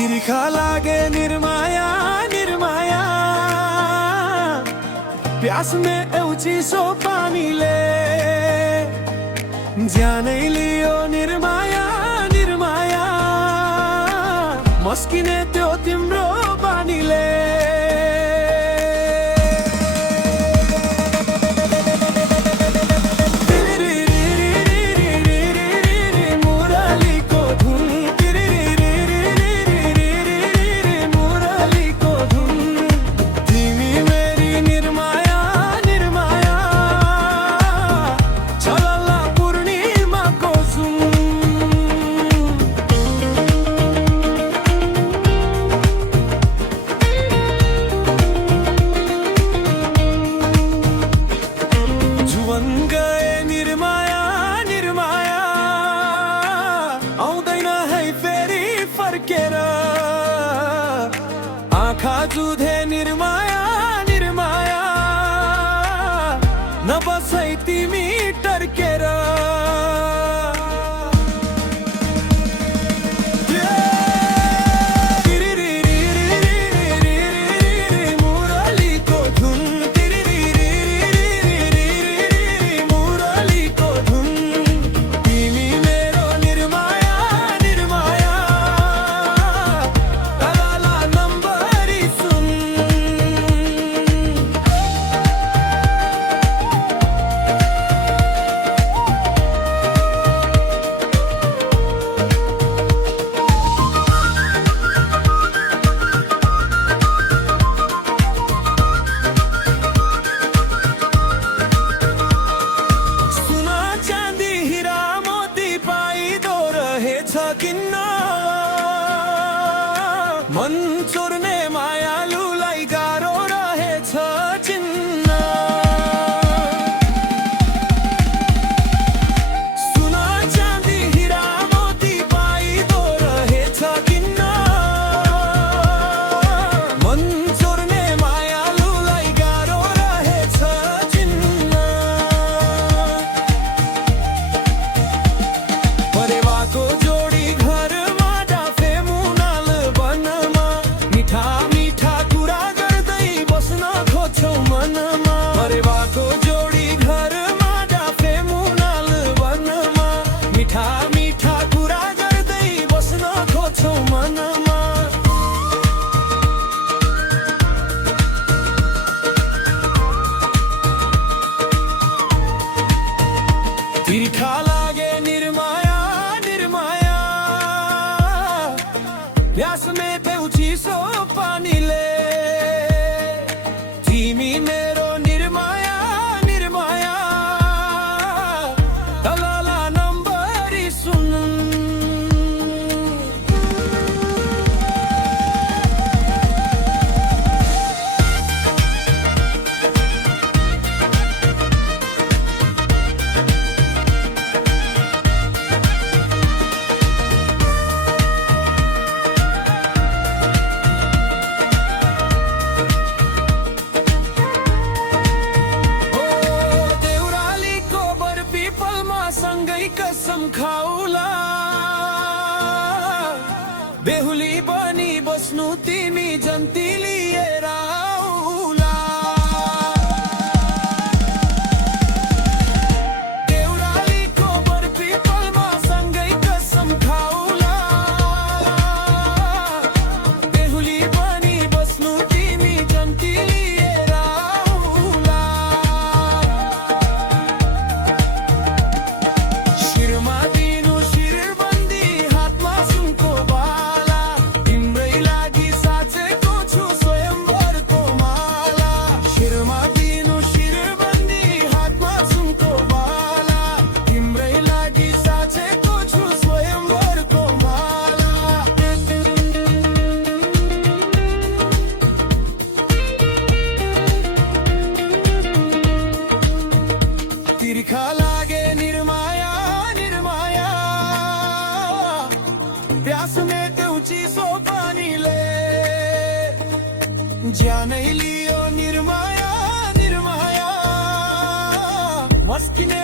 तिर्खा लागे निर्माया निर्माया प्यास में एउची सो पानीले ज्यानै लियो निर्माया निर्माया मस्किने त्यो तिम्रो बानीले आँखा जुधे निर्माया निर्माया नबसै तिमी टर्केर मन चोर्ने मायालुलाई गाह्रो रहेछ चिन्न सुन चाँदी हिरा मोती पाइदो रहेछ किन्न मन चोर्ने मायालुलाई गाह्रो रहेछ चिन्न परेवाको जोडी घरमा डाफे मुनाल बनमा मिठा मिठा कुरा गर्दै बस्न खोज्छौ मनमा परेवाको जोडी घरमा डाफे मुनाल बनमा मिठा मिठा कुरा गर्दै बस्न खोज्छौ मनमा तिर्खा लागे निर्माया निर्माया प्यास में पेउची सो पानीले तिमी मेरो निर्माया निर्माया तलला नम्बरी सुन सँगै कसम खाउला बेहुली बनी बस्नु तिमी जन्ती लिएर आउला देउरालीको बरपिपलमा सँगै कसम खाउला बेहुली बनी बस्नु तिमी जन्ती लिएर आउला शिरमा दिनु शिरबन्दी हातमा सुनको बाला तिम्रै लागि साचेको छु स्वयंवरको माला शिरमा दिनु शिरबन्दी हातमा सुनको बाला तिम्रै लागि साचेको छु स्वयंवरको माला तिर्खा लागे निर्माया निर्माया प्यास में एउची सो पानीले ज्यानै लियो निर्माया निर्माया मस्किने